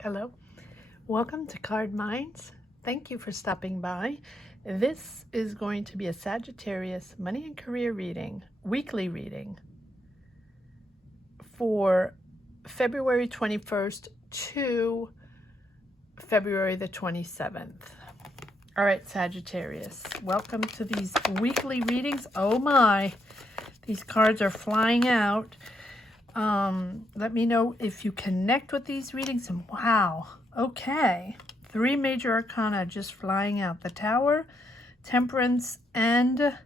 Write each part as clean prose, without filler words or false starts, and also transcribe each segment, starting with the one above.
Hello, welcome to Card Minds. Thank you for stopping by. This is going to be a Sagittarius money and career reading, weekly reading for February 21st to February the 27th. All right, Sagittarius, welcome to these weekly readings. Oh my, these cards are flying out. Let me know if you connect with these readings. And wow, okay, 3 major arcana just flying out: the Tower, Temperance, and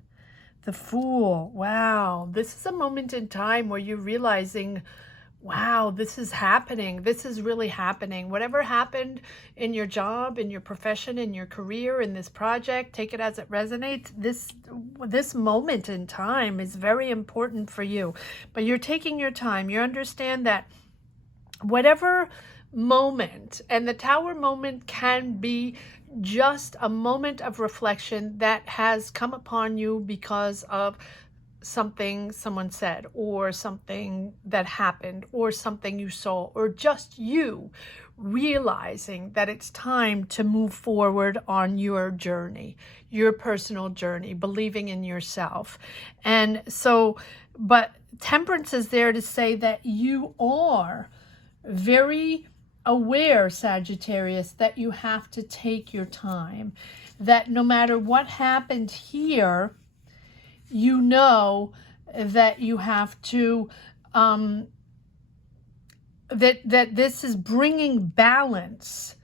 the Fool. Wow, this is a moment in time where you're realizing, wow, this is happening. This is really happening. Whatever happened in your job, in your profession, in your career, in this project, take it as it resonates. This moment in time is very important for you. But you're taking your time. You understand that whatever moment, and the Tower moment can be just a moment of reflection that has come upon you because of something someone said, or something that happened, or something you saw, or just you realizing that it's time to move forward on your journey, your personal journey, believing in yourself. And so, but Temperance is there to say that you are very aware, Sagittarius, that you have to take your time, that no matter what happened here, you know that you have to, that this is bringing balance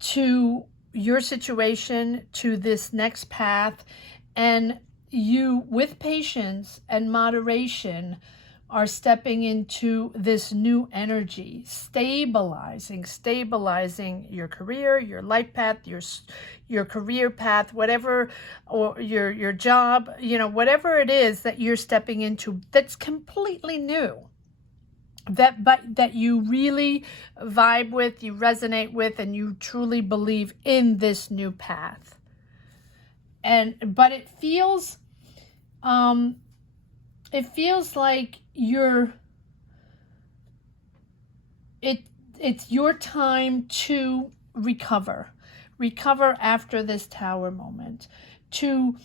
to your situation, to this next path, and you, with patience and moderation, are stepping into this new energy, stabilizing your career, your life path, your career path, whatever, or your job, whatever it is that you're stepping into that's completely new, that you really vibe with, you resonate with, and you truly believe in this new path. But it feels like it's your time to recover after this Tower moment, to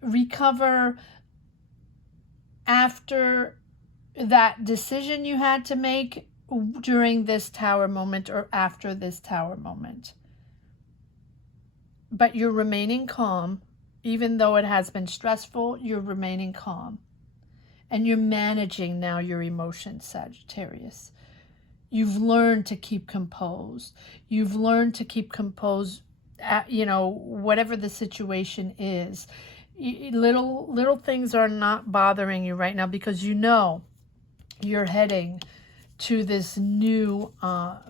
recover after that decision you had to make during this Tower moment, or after this Tower moment. But you're remaining calm. Even though it has been stressful, you're remaining calm. And you're managing now your emotions, Sagittarius. You've learned to keep composed. You've learned to keep composed, whatever the situation is. Little things are not bothering you right now, because you know you're heading to this new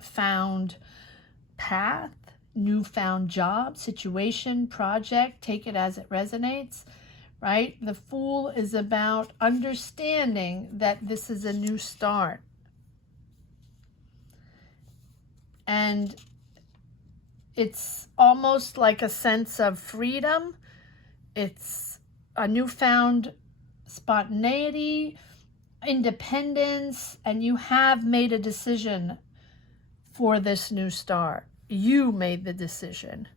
found path, newfound job, situation, project. Take it as it resonates, right? The Fool is about understanding that this is a new start. And it's almost like a sense of freedom. It's a newfound spontaneity, independence, and you have made a decision for this new start. You made the decision,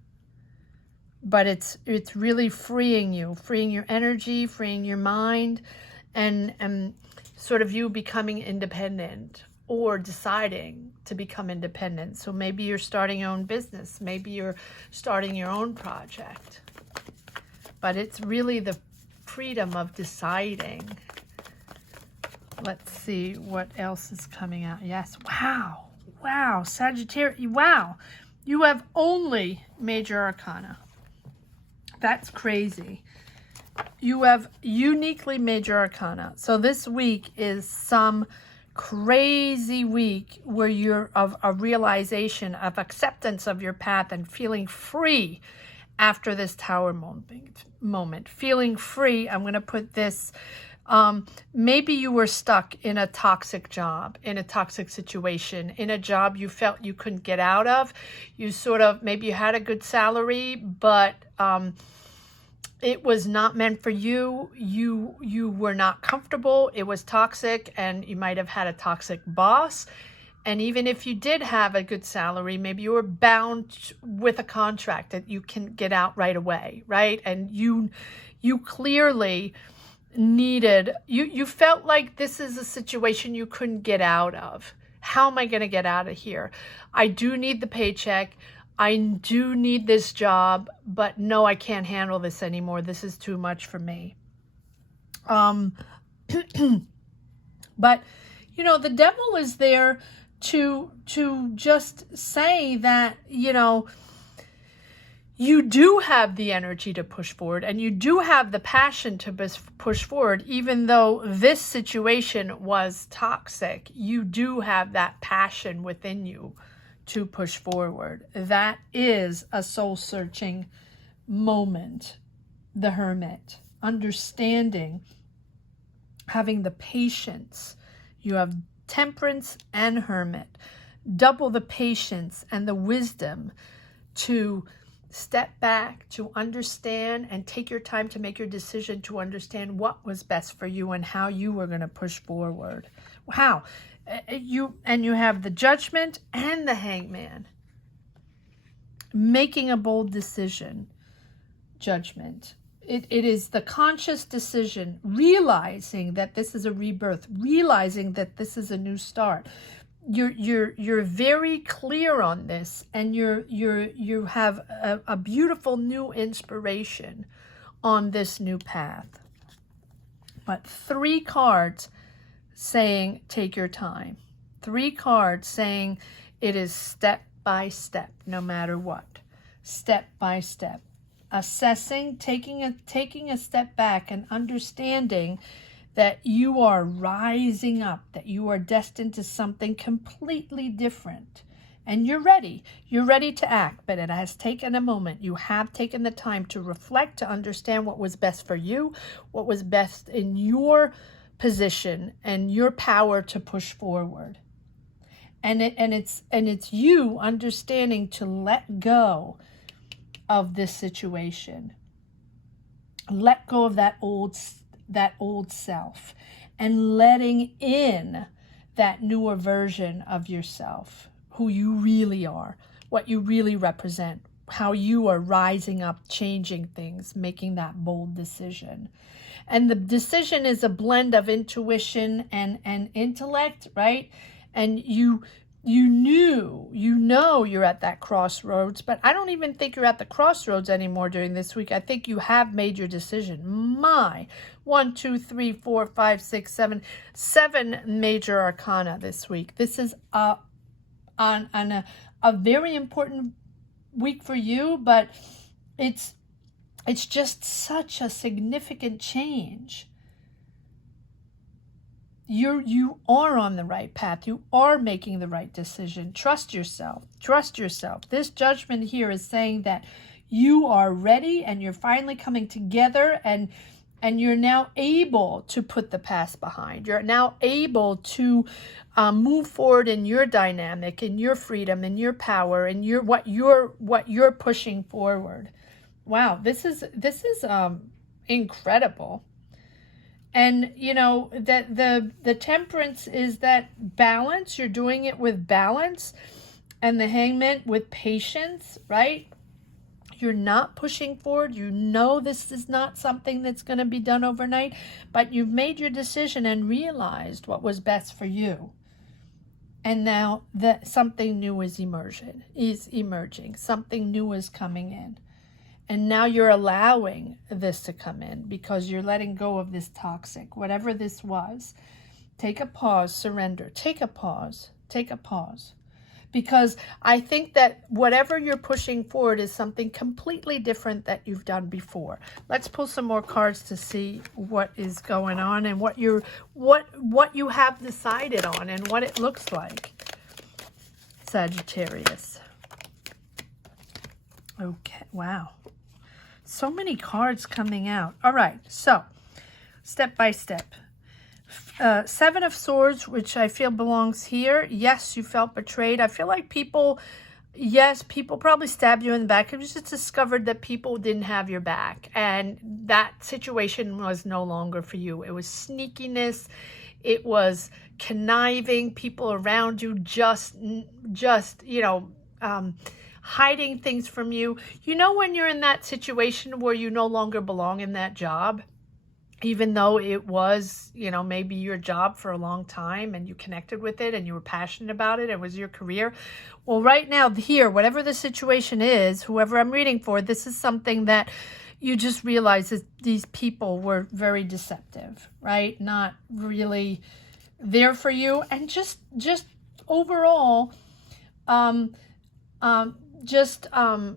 but it's really freeing your energy, freeing your mind, and sort of you becoming independent, or deciding to become independent. So maybe you're starting your own business, maybe you're starting your own project, but it's really the freedom of deciding. Let's see what else is coming out. Yes, wow, Sagittarius, wow. You have only major arcana. That's crazy. You have uniquely major arcana. So this week is some crazy week where you're of a realization of acceptance of your path and feeling free after this Tower moment. Feeling free. I'm going to put this. Maybe you were stuck in a toxic job, in a toxic situation, in a job you felt you couldn't get out of. You maybe you had a good salary, but it was not meant for you. You were not comfortable. It was toxic, and you might have had a toxic boss. And even if you did have a good salary, maybe you were bound with a contract that you can get out right away, right? And you clearly needed, you felt like this is a situation you couldn't get out of. How am I going to get out of here? I do need the paycheck. I do need this job, but no, I can't handle this anymore. This is too much for me. But, you know, the devil is there to just say that, you know, you do have the energy to push forward and you do have the passion to push forward, even though this situation was toxic. You do have that passion within you to push forward. That is a soul-searching moment. The Hermit, understanding, having the patience. You have Temperance and Hermit. Double the patience and the wisdom to step back, to understand, and take your time to make your decision to understand what was best for you and how you were going to push forward. How? You have the Judgment and the Hangman. Making a bold decision. Judgment. It is the conscious decision, realizing that this is a rebirth, realizing that this is a new start. You're very clear on this, and you have a beautiful new inspiration on this new path. But 3 cards saying take your time. 3 cards saying it is step by step, no matter what. Step by step. Assessing, taking a step back and understanding that you are rising up, that you are destined to something completely different. And you're ready to act, but it has taken a moment. You have taken the time to reflect, to understand what was best for you, what was best in your position and your power to push forward. And it's you understanding to let go of this situation. Let go of that old self and letting in that newer version of yourself, who you really are, what you really represent, how you are rising up, changing things, making that bold decision. And the decision is a blend of intuition and intellect, right? And you know you're at that crossroads, but I don't even think you're at the crossroads anymore during this week. I think you have made your decision. 1, 2, 3, 4, 5, 6, 7 major arcana this week. This is a very important week for you, but it's just such a significant change. You are on the right path. You are making the right decision. Trust yourself. Trust yourself. This Judgment here is saying that you are ready and you're finally coming together, and you're now able to put the past behind. You're now able to move forward in your dynamic, in your freedom, in your power, and what you're pushing forward. Wow, this is incredible. And, you know, that the Temperance is that balance. You're doing it with balance. And the Hangman with patience, right? You're not pushing forward. You know this is not something that's going to be done overnight. But you've made your decision and realized what was best for you. And now that something new is emerging. Something new is coming in. And now you're allowing this to come in because you're letting go of this toxic, whatever this was. Take a pause, surrender. Take a pause. Take a pause. Because I think that whatever you're pushing forward is something completely different that you've done before. Let's pull some more cards to see what is going on and what you have decided on and what it looks like. Sagittarius. Okay, wow. So many cards coming out. All right, so step by step. 7 of Swords, which I feel belongs here. Yes, you felt betrayed. I feel like people probably stabbed you in the back. It was just discovered that people didn't have your back. And that situation was no longer for you. It was sneakiness. It was conniving, people around you just hiding things from you. You know, when you're in that situation where you no longer belong in that job, even though it was, maybe your job for a long time and you connected with it and you were passionate about it, it was your career. Well, right now here, whatever the situation is, whoever I'm reading for, this is something that you just realize that these people were very deceptive, right? Not really there for you, and just overall,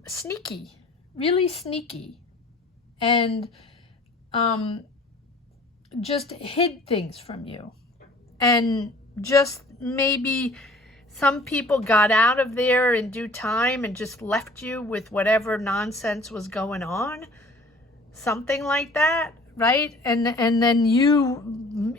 sneaky, really sneaky, and just hid things from you, and just maybe some people got out of there in due time and just left you with whatever nonsense was going on, something like that, right? And then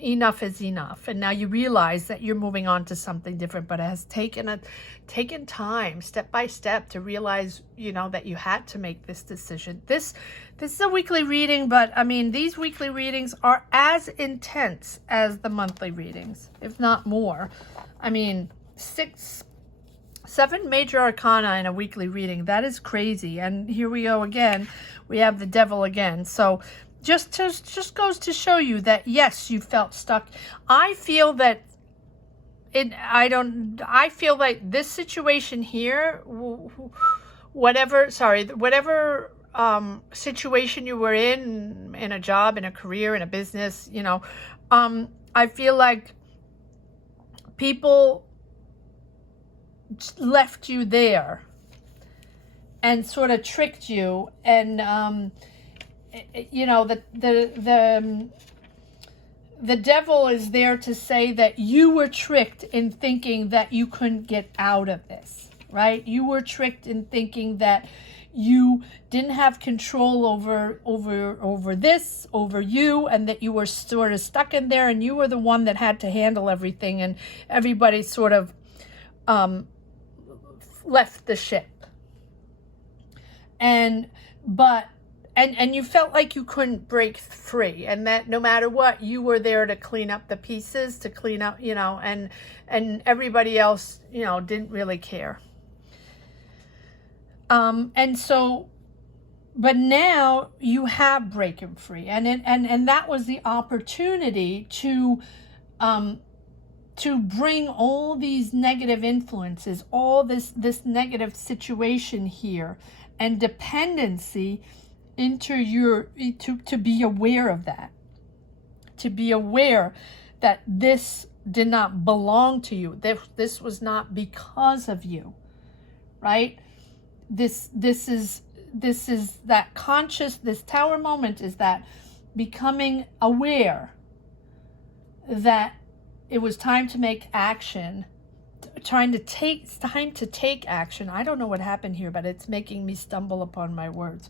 enough is enough, and now you realize that you're moving on to something different, but it has taken time, step by step, to realize that you had to make this decision. This is a weekly reading, but I mean, these weekly readings are as intense as the monthly readings, if not more. I mean, 7 major arcana in a weekly reading, that is crazy. And here we go again, we have the devil again. So just goes to show you that yes, you felt stuck. I feel that I feel like this situation here, whatever situation you were in a job, in a career, in a business, I feel like people left you there and sort of tricked you, and the devil is there to say that you were tricked in thinking that you couldn't get out of this, right? You were tricked in thinking that you didn't have control over this, over you, and that you were sort of stuck in there, and you were the one that had to handle everything, and everybody sort of left the ship. And you felt like you couldn't break free, and that no matter what, you were there to clean up the pieces, to clean up, and everybody else, didn't really care. And so, but now you have broken free, and that was the opportunity to bring all these negative influences, all this negative situation here, and dependency into to be aware of that, to be aware that this did not belong to you. This was not because of you, right? This is that conscious, this tower moment is that becoming aware that it was time to make action, time to take action. I don't know what happened here, but it's making me stumble upon my words.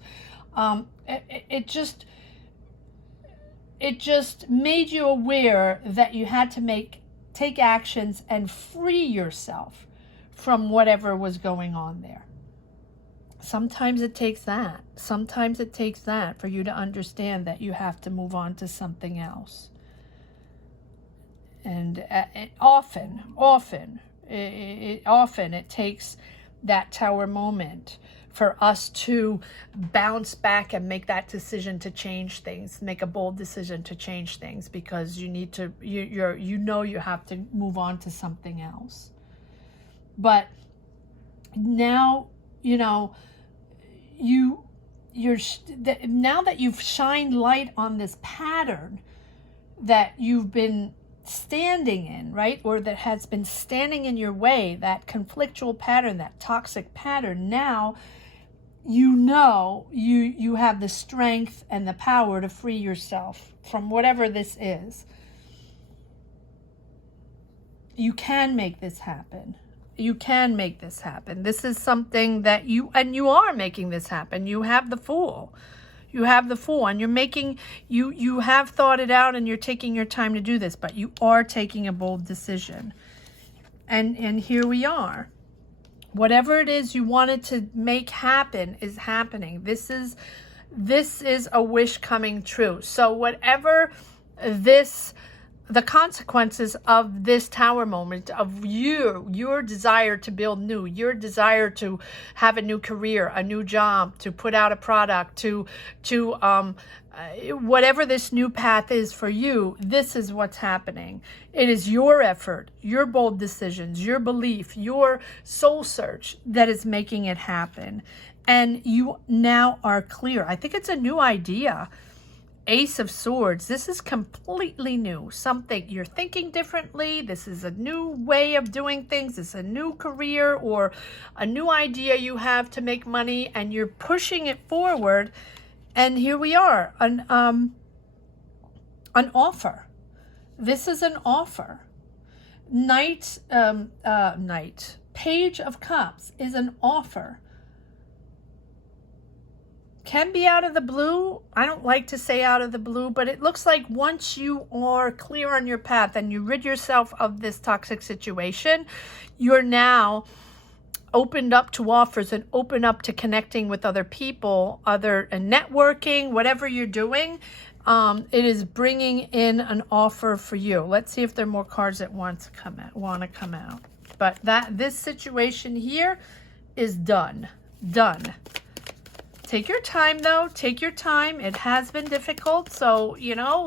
It just made you aware that you had to take actions and free yourself from whatever was going on there. Sometimes it takes that. Sometimes it takes that for you to understand that you have to move on to something else. And often it takes that tower moment for us to bounce back and make that decision to change things, make a bold decision to change things, because you need to, you have to move on to something else. But now, now that you've shined light on this pattern that you've been standing in, right, or that has been standing in your way, that conflictual pattern, that toxic pattern, now you have the strength and the power to free yourself from whatever this is. You can make this happen. You can make this happen. This is something that you are making this happen. You have the Fool. You have the Fool, and you're making, you have thought it out, and you're taking your time to do this, but you are taking a bold decision. And here we are. Whatever it is you wanted to make happen is happening. This is a wish coming true. So whatever this the consequences of this tower moment, of your desire to build new, your desire to have a new career, a new job, to put out a product, to whatever this new path is for you. This is what's happening. It is your effort, your bold decisions, your belief, your soul search that is making it happen. And you now are clear. I think it's a new idea. Ace of Swords. This is completely new. Something you're thinking differently. This is a new way of doing things. It's a new career or a new idea you have to make money, and you're pushing it forward. And here we are, an offer. This is an offer. Page of Cups is an offer. Can be out of the blue. I don't like to say out of the blue, but it looks like once you are clear on your path and you rid yourself of this toxic situation, you're now opened up to offers and open up to connecting with other people, and networking, whatever you're doing. It is bringing in an offer for you. Let's see if there are more cards that want to come out. But this situation here is done. Take your time, though. Take your time. It has been difficult. So,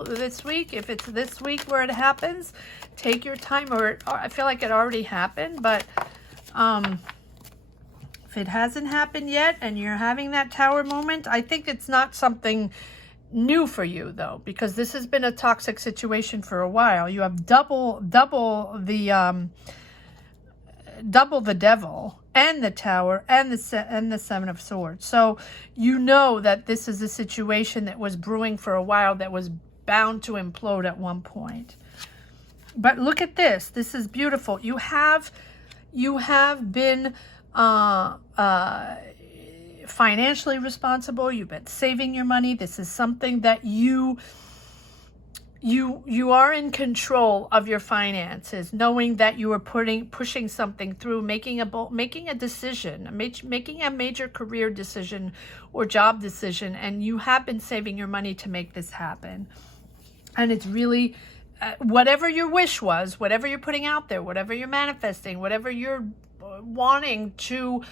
this week, if it's this week where it happens, take your time. Or I feel like it already happened. But if it hasn't happened yet and you're having that tower moment, I think it's not something new for you, though, because this has been a toxic situation for a while. You have double the devil and the tower and the Seven of Swords. So you know that this is a situation that was brewing for a while, that was bound to implode at one point. But look at this. This is beautiful. You have been financially responsible. You've been saving your money. This is something that you are in control of your finances, knowing that you are pushing something through, making a decision, making a major career decision or job decision, and you have been saving your money to make this happen. And it's really whatever your wish was, whatever you're putting out there, whatever you're manifesting, whatever you're wanting to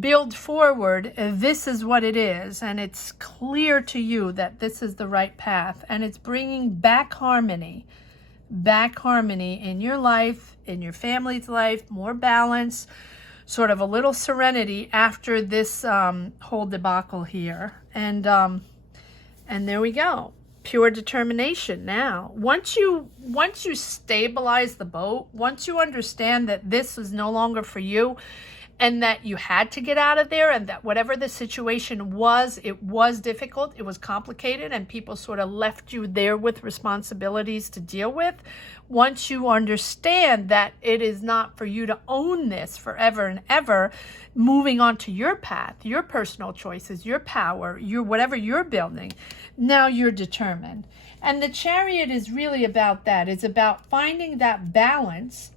build forward, this is what it is, and it's clear to you that this is the right path, and it's bringing back harmony in your life, in your family's life, more balance, sort of a little serenity after this whole debacle here. And there we go. Pure determination. Now, once you stabilize the boat, once you understand that this is no longer for you, and that you had to get out of there, and that whatever the situation was, it was difficult, it was complicated, and people sort of left you there with responsibilities to deal with. Once you understand that it is not for you to own this forever and ever, moving on to your path, your personal choices, your power, whatever you're building, now you're determined. And the Chariot is really about that. It's about finding that balance,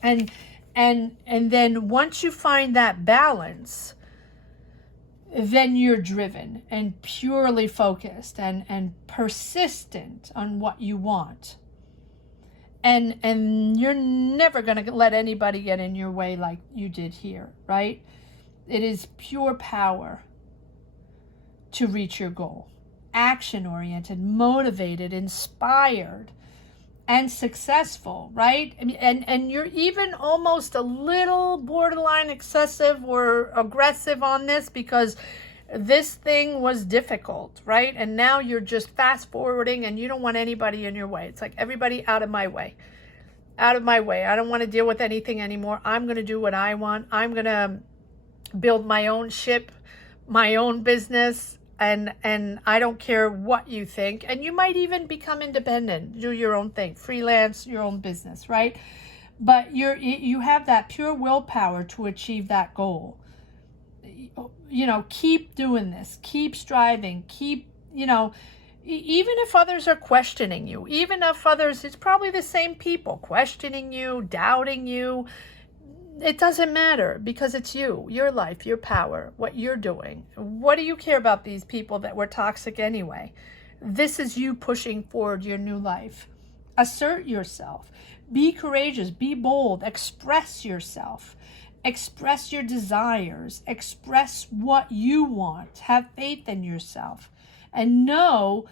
and then once you find that balance, then you're driven and purely focused and persistent on what you want. And you're never going to let anybody get in your way like you did here, right? It is pure power to reach your goal. Action-oriented, motivated, inspired, and successful, right? I mean, and you're even almost a little borderline excessive or aggressive on this because this thing was difficult, right? And now you're just fast forwarding and you don't want anybody in your way. It's like, everybody out of my way. Out of my way. I don't want to deal with anything anymore. I'm going to do what I want. I'm going to build my own ship, my own business, and I don't care what you think. And you might even become independent, do your own thing, freelance, your own business, right? But you have that pure willpower to achieve that goal. Keep doing this, keep striving, keep, even if others are questioning you, even if others, it's probably the same people questioning you, doubting you. It doesn't matter, because it's you, your life, your power, what you're doing. What do you care about these people that were toxic anyway? This is you pushing forward your new life. Assert yourself. Be courageous. Be bold. Express yourself. Express your desires. Express what you want. Have faith in yourself. And know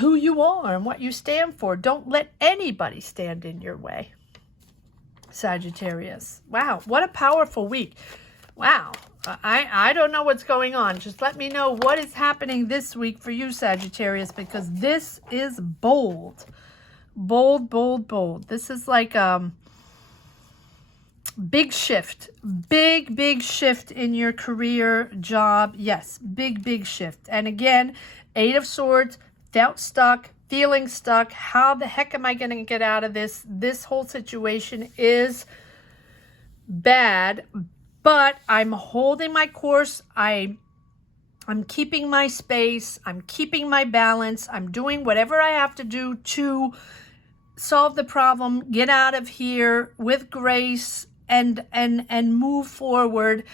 who you are and what you stand for. Don't let anybody stand in your way. Sagittarius. Wow, what a powerful week. Wow. I don't know what's going on. Just let me know what is happening this week for you, Sagittarius, because this is bold. Bold, bold, bold. This is like big shift. Big shift in your career, job. Yes, big shift. And again, 8 of Swords, felt stuck, feeling stuck. How the heck am I going to get out of this? This whole situation is bad, but I'm holding my course. I'm keeping my space. I'm keeping my balance. I'm doing whatever I have to do to solve the problem, get out of here with grace and move forward.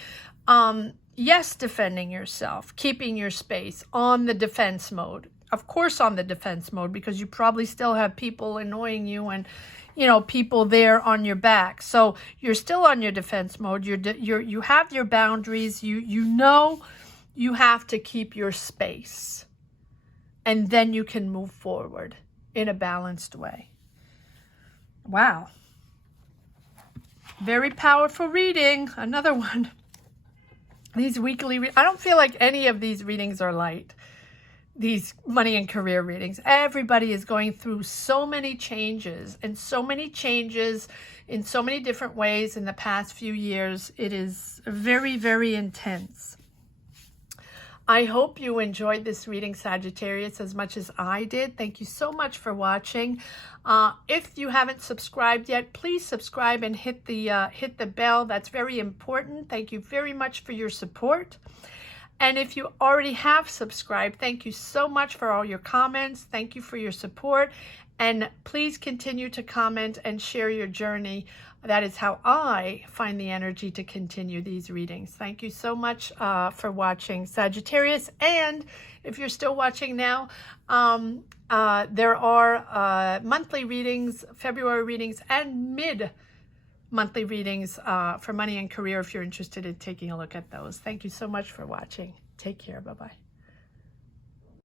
Yes, defending yourself, keeping your space, on the defense mode. Of course on the defense mode, because you probably still have people annoying you and, you know, people there on your back. So you're still on your defense mode. You have your boundaries. You know you have to keep your space. And then you can move forward in a balanced way. Wow. Very powerful reading. Another one. These weekly, I don't feel like any of these readings are light. These money and career readings. Everybody is going through so many changes in so many different ways in the past few years. It is very intense. I hope you enjoyed this reading, Sagittarius, as much as I did. Thank you so much for watching. If you haven't subscribed yet, please subscribe and hit the bell. That's very important. Thank you very much for your support. And if you already have subscribed, thank you so much for all your comments. Thank you for your support. And please continue to comment and share your journey. That is how I find the energy to continue these readings. Thank you so much for watching, Sagittarius. And if you're still watching now, there are monthly readings, February readings, and mid-monthly readings for money and career if you're interested in taking a look at those. Thank you so much for watching. Take care. Bye-bye.